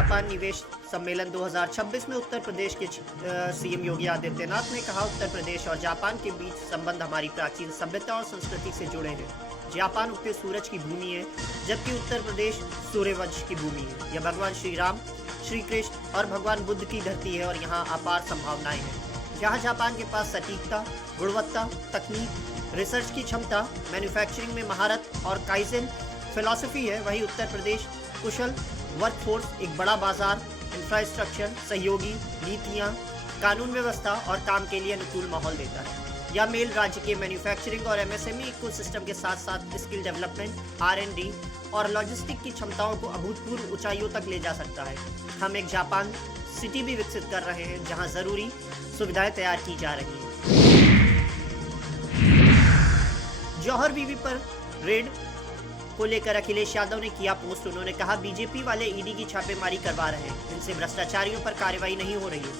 Japan निवेश सम्मेलन 2026 में उत्तर प्रदेश के सीएम योगी आदित्यनाथ ने कहा, उत्तर प्रदेश और जापान के बीच संबंध हमारी प्राचीन सभ्यता और संस्कृति से जुड़े हैं। जापान उगते सूरज की भूमि है, जबकि उत्तर प्रदेश सूर्यवंश की भूमि है। यह भगवान श्री राम, श्री कृष्ण और भगवान बुद्ध की धरती है और यहाँ अपार संभावनाएं हैं। जहाँ जापान के पास सटीकता, गुणवत्ता, तकनीक, रिसर्च की क्षमता, मैन्युफैक्चरिंग में महारत और काइजेन फिलॉसफी है, वहीं उत्तर प्रदेश कुशल वर्कफोर्स, एक बड़ा बाजार, इंफ्रास्ट्रक्चर, सहयोगी नीतियाँ, कानून व्यवस्था और काम के लिए अनुकूल माहौल देता है। यह मेल राज्य के मैन्युफैक्चरिंग और एमएसएमई इकोसिस्टम के साथ साथ स्किल डेवलपमेंट, R&D और लॉजिस्टिक की क्षमताओं को अभूतपूर्व ऊंचाइयों तक ले जा सकता है। हम एक जापान सिटी भी विकसित कर रहे हैं, जहां जरूरी सुविधाएं तैयार की जा रही हैं। जौहर बीवी पर रेड को लेकर अखिलेश यादव ने किया पोस्ट। उन्होंने कहा, बीजेपी वाले ईडी की छापेमारी करवा रहे हैं, इनसे भ्रष्टाचारियों पर कार्रवाई नहीं हो रही है।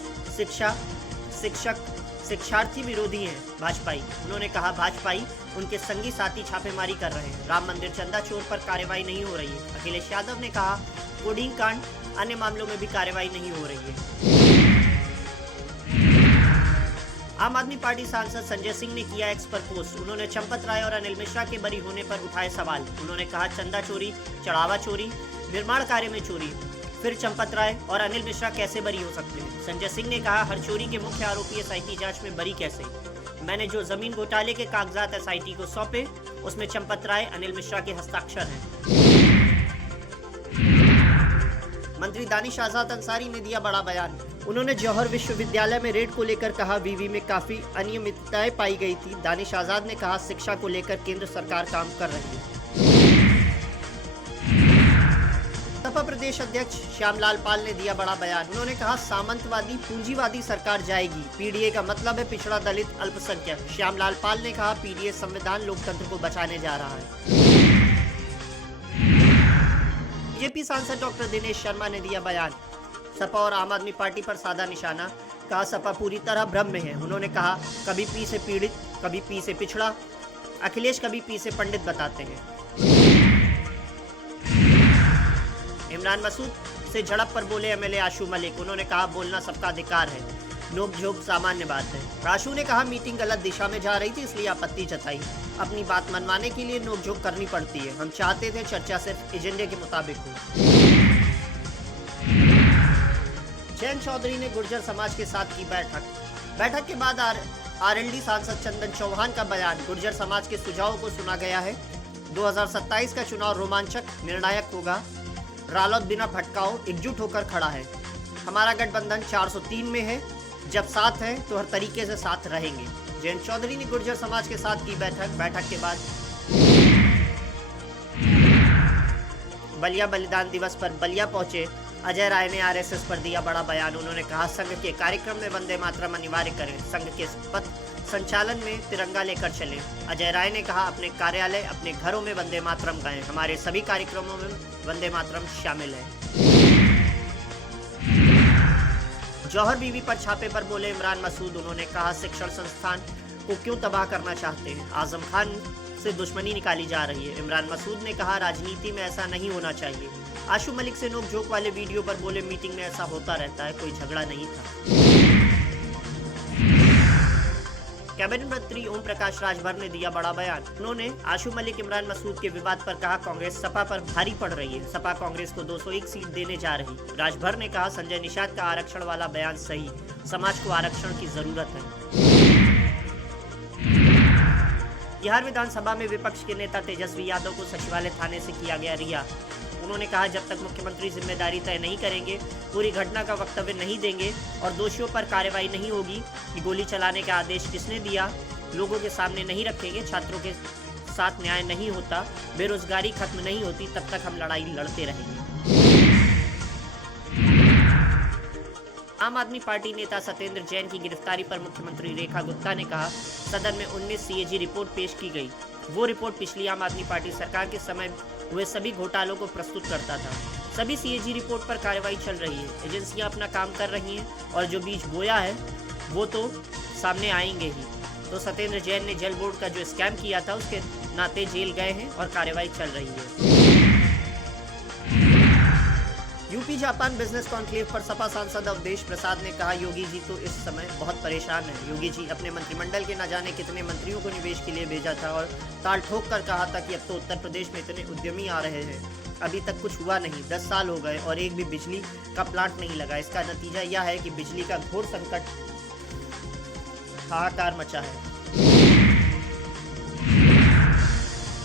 शिक्षार्थी विरोधी हैं भाजपाई। उन्होंने कहा, भाजपाई उनके संगी साथी छापेमारी कर रहे हैं। राम मंदिर चंदा चोर पर कार्रवाई नहीं हो रही है। अखिलेश यादव ने कहा, कोडिंग कांड, अन्य मामलों में भी कार्रवाई नहीं हो रही है। आम आदमी पार्टी सांसद संजय सिंह ने किया एक्स पर पोस्ट। उन्होंने चंपत राय और अनिल मिश्रा के बरी होने पर उठाए सवाल। उन्होंने कहा, चंदा चोरी, चढ़ावा चोरी, निर्माण कार्य में चोरी, फिर चंपत राय और अनिल मिश्रा कैसे बरी हो सकते हैं। संजय सिंह ने कहा, हर चोरी के मुख्य आरोपी SIT जांच में बरी कैसे। मैंने जो जमीन घोटाले के कागजात SIT को सौंपे, उसमें चंपत राय, अनिल मिश्रा के हस्ताक्षर हैं। मंत्री दानिश आजाद अंसारी ने दिया बड़ा बयान। उन्होंने जौहर विश्वविद्यालय में रेड को लेकर कहा, विवि में काफी अनियमितताएं पाई गई थी। दानिश आजाद ने कहा, शिक्षा को लेकर केंद्र सरकार काम कर रही है। सपा प्रदेश अध्यक्ष श्यामलाल पाल ने दिया बड़ा बयान। उन्होंने कहा, सामंतवादी पूंजीवादी सरकार जाएगी। PDA का मतलब है पिछड़ा दलित अल्पसंख्यक। श्यामलाल पाल ने कहा, PDA संविधान लोकतंत्र को बचाने जा रहा है। बीजेपी सांसद डॉक्टर दिनेश शर्मा ने दिया बयान। सपा और आम आदमी पार्टी पर साधा निशाना। कहा, सपा पूरी तरह भ्रम में है। उन्होंने कहा, कभी P से पीड़ित, कभी P से पिछड़ा। अखिलेश कभी P से पंडित बताते हैं। इमरान मसूद से झड़प पर बोले MLA आशू मलिक। उन्होंने कहा, बोलना सबका अधिकार है, नोक-झोंक सामान्य बात है। आशू ने कहा, मीटिंग गलत दिशा में जा रही थी, इसलिए आपत्ति जताई। अपनी बात मनवाने के लिए नोक-झोंक करनी पड़ती है। हम चाहते थे चर्चा सिर्फ एजेंडे के मुताबिक हो। जयंत चौधरी ने गुर्जर समाज के साथ की बैठक के बाद R&D सांसद चंदन चौहान का बयान। गुर्जर समाज के सुझावों को सुना गया है। 2027 का चुनाव रोमांचक, निर्णायक होगा। रालोद बिना भटकाओ एकजुट होकर खड़ा है। हमारा गठबंधन 403 में है। जब साथ है तो हर तरीके से साथ रहेंगे। जयंत चौधरी ने गुर्जर समाज के साथ की बैठक के बाद बलिया बलिदान दिवस पर बलिया पहुंचे अजय राय ने RSS पर दिया बड़ा बयान। उन्होंने कहा, संघ के कार्यक्रम में वंदे मातरम अनिवार्य करें, संघ के पथ संचालन में तिरंगा लेकर चलें। अजय राय ने कहा, अपने कार्यालय, अपने घरों में वंदे मातरम गाएं। हमारे सभी कार्यक्रमों में वंदे मातरम शामिल है। जौहर बीवी पर छापे पर बोले इमरान मसूद। उन्होंने कहा, शिक्षण संस्थान को क्यों तबाह करना चाहते हैं। आजम खान से दुश्मनी निकाली जा रही है। इमरान मसूद ने कहा, राजनीति में ऐसा नहीं होना चाहिए। आशू मलिक से नोक-झोंक वाले वीडियो पर बोले, मीटिंग में ऐसा होता रहता है, कोई झगड़ा नहीं था। कैबिनेट मंत्री ओम प्रकाश राजभर ने दिया बड़ा बयान। उन्होंने आशू मलिक इमरान मसूद के विवाद पर कहा, कांग्रेस सपा पर भारी पड़ रही है। सपा कांग्रेस को 201 सीट देने जा रही। राजभर ने कहा, संजय निषाद का आरक्षण वाला बयान सही, समाज को आरक्षण की जरूरत है। बिहार विधानसभा में विपक्ष के नेता तेजस्वी यादव को सचिवालय थाने से किया गया रिहा। उन्होंने कहा, जब तक मुख्यमंत्री जिम्मेदारी तय नहीं करेंगे, पूरी घटना का वक्तव्य नहीं देंगे और दोषियों पर कार्रवाई नहीं होगी कि गोली चलाने का आदेश किसने दिया, लोगों के सामने नहीं रखेंगे, छात्रों के साथ न्याय नहीं होता, बेरोजगारी खत्म नहीं होती, तब तक हम लड़ाई लड़ते रहेंगे। आम आदमी पार्टी नेता सत्येंद्र जैन की गिरफ्तारी पर मुख्यमंत्री रेखा गुप्ता ने कहा, सदन में 19 CAG रिपोर्ट पेश की गई। वो रिपोर्ट पिछली आम आदमी पार्टी सरकार के समय हुए सभी घोटालों को प्रस्तुत करता था। सभी CAG रिपोर्ट पर कार्रवाई चल रही है। एजेंसियां अपना काम कर रही हैं और जो बीज बोया है वो तो सामने आएंगे ही। तो सत्येंद्र जैन ने जल बोर्ड का जो स्कैम किया था उसके नाते जेल गए हैं और कार्रवाई चल रही है। यूपी जापान बिजनेस कॉन्क्लेव पर सपा सांसद अवधेश प्रसाद ने कहा, योगी जी तो इस समय बहुत परेशान हैं। योगी जी अपने मंत्रिमंडल के न जाने कितने मंत्रियों को निवेश के लिए भेजा था और ताल ठोक कर कहा था कि अब तो उत्तर प्रदेश में इतने उद्यमी आ रहे हैं। अभी तक कुछ हुआ नहीं, 10 साल हो गए और एक भी बिजली का प्लांट नहीं लगा। इसका नतीजा यह है कि बिजली का घोर संकट हाहाकार मचा है।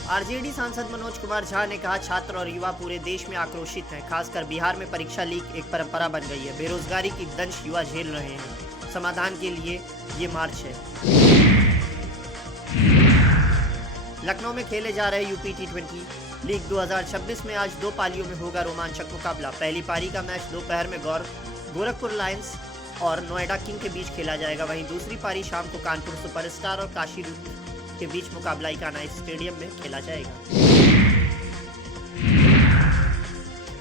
आरजेडी सांसद मनोज कुमार झा ने कहा, छात्र और युवा पूरे देश में आक्रोशित हैं। खासकर बिहार में परीक्षा लीक एक परंपरा बन गई है। बेरोजगारी की दंश युवा झेल रहे हैं। समाधान के लिए ये मार्च है। लखनऊ में खेले जा रहे यूपी T20 लीग 2026 में आज 2 पारियों में होगा रोमांचक मुकाबला। पहली पारी का मैच दोपहर में गोरखपुर लायंस और नोएडा किंग के बीच खेला जाएगा। वहीं दूसरी पारी शाम को कानपुर सुपरस्टार और काशी रूट के बीच मुकाबला इकाना स्टेडियम में खेला जाएगा।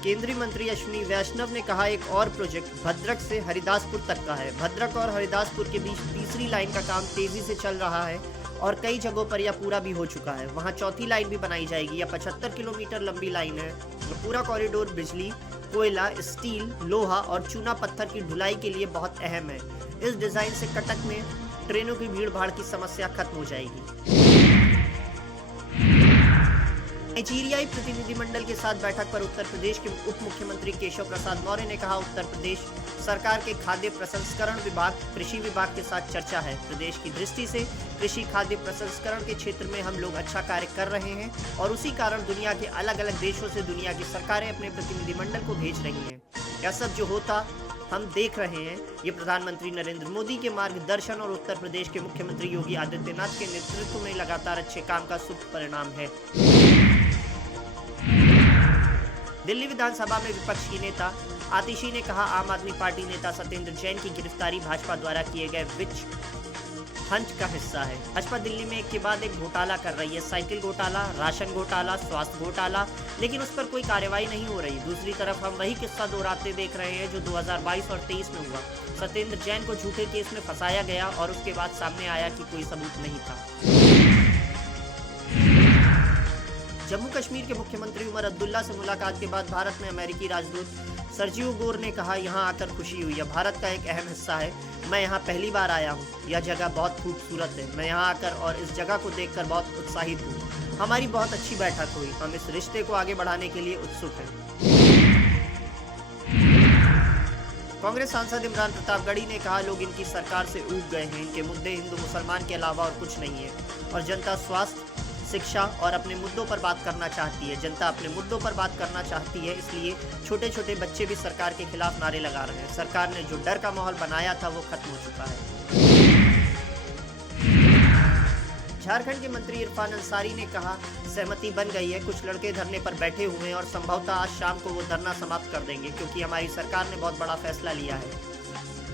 केंद्रीय मंत्री अश्विनी वैष्णव ने कहा, एक और प्रोजेक्ट भद्रक से हरिदासपुर तक का है। भद्रक और हरिदासपुर के बीच तीसरी लाइन का काम तेजी से चल रहा है और कई जगहों पर यह पूरा भी हो चुका है। वहां चौथी लाइन भी बनाई जाएगी। यह 75 किलोमीटर लंबी लाइन है। पूरा कॉरिडोर बिजली, कोयला, स्टील, लोहा और चूना पत्थर की ढुलाई के लिए बहुत अहम है। इस डिजाइन से कटक में ट्रेनों की भीड़ भाड़ की समस्या खत्म हो जाएगी। नाइजीरियाई प्रतिनिधिमंडल के साथ बैठक पर उत्तर प्रदेश के उप मुख्यमंत्री केशव प्रसाद मौर्य ने कहा, उत्तर प्रदेश सरकार के खाद्य प्रसंस्करण विभाग, कृषि विभाग के साथ चर्चा है। प्रदेश की दृष्टि से कृषि खाद्य प्रसंस्करण के क्षेत्र में हम लोग अच्छा कार्य कर रहे हैं और उसी कारण दुनिया के अलग अलग देशों से दुनिया की सरकारें अपने प्रतिनिधिमंडल को भेज रही हैं। यह सब जो होता हम देख रहे हैं, ये प्रधानमंत्री नरेंद्र मोदी के मार्गदर्शन और उत्तर प्रदेश के मुख्यमंत्री योगी आदित्यनाथ के नेतृत्व में लगातार अच्छे काम का शुभ परिणाम है। दिल्ली विधानसभा में विपक्ष की नेता आतिशी ने कहा, आम आदमी पार्टी नेता सत्येंद्र जैन की गिरफ्तारी भाजपा द्वारा किए गए विच हंट का हिस्सा है। भाजपा दिल्ली में एक के बाद एक घोटाला कर रही है। साइकिल घोटाला, राशन घोटाला, स्वास्थ्य घोटाला, लेकिन उस पर कोई कार्रवाई नहीं हो रही। दूसरी तरफ हम वही किस्सा दोहराते देख रहे हैं जो 2022 और 23 में हुआ। सत्येंद्र जैन को झूठे केस में फंसाया गया और उसके बाद सामने आया कि कोई सबूत नहीं था। जम्मू कश्मीर के मुख्यमंत्री उमर अब्दुल्ला से मुलाकात के बाद भारत में अमेरिकी राजदूत सर्जियो गोर ने कहा, यहाँ आकर खुशी हुई है। भारत का एक अहम हिस्सा है। मैं यहाँ पहली बार आया हूँ। यह जगह बहुत खूबसूरत है। मैं यहाँ आकर और इस जगह को देखकर बहुत उत्साहित हूँ। हमारी बहुत अच्छी बैठक हुई। हम इस रिश्ते को आगे बढ़ाने के लिए उत्सुक हैं। कांग्रेस सांसद इमरान प्रतापगढ़ी ने कहा, लोग इनकी सरकार से ऊब गए हैं। इनके मुद्दे हिंदू मुसलमान के अलावा और कुछ नहीं है और जनता स्वास्थ्य, शिक्षा और अपने मुद्दों पर बात करना चाहती है। जनता अपने मुद्दों पर बात करना चाहती है, इसलिए छोटे छोटे बच्चे भी सरकार के खिलाफ नारे लगा रहे हैं। सरकार ने जो डर का माहौल बनाया था वो खत्म हो चुका है। झारखंड के मंत्री इरफान अंसारी ने कहा, सहमति बन गई है। कुछ लड़के धरने पर बैठे हुए हैं और संभवतः आज शाम को वो धरना समाप्त कर देंगे, क्योंकि हमारी सरकार ने बहुत बड़ा फैसला लिया है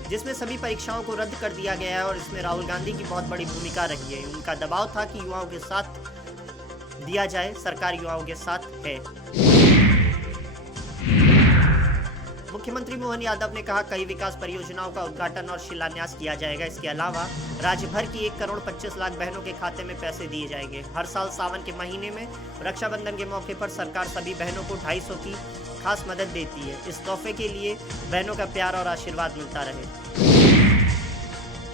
जिसमें सभी परीक्षाओं को रद्द कर दिया गया है और इसमें राहुल गांधी की बहुत बड़ी भूमिका रही है। उनका दबाव था कि युवाओं के साथ दिया जाए। सरकार युवाओं के साथ है। मुख्यमंत्री मोहन यादव ने कहा, कई विकास परियोजनाओं का उद्घाटन और शिलान्यास किया जाएगा। इसके अलावा राज्य भर की 1,25,00,000 बहनों के खाते में पैसे दिए जाएंगे। हर साल सावन के महीने में रक्षाबंधन के मौके पर सरकार सभी बहनों को 250 की खास मदद देती है। इस तोहफे के लिए बहनों का प्यार और आशीर्वाद मिलता रहे।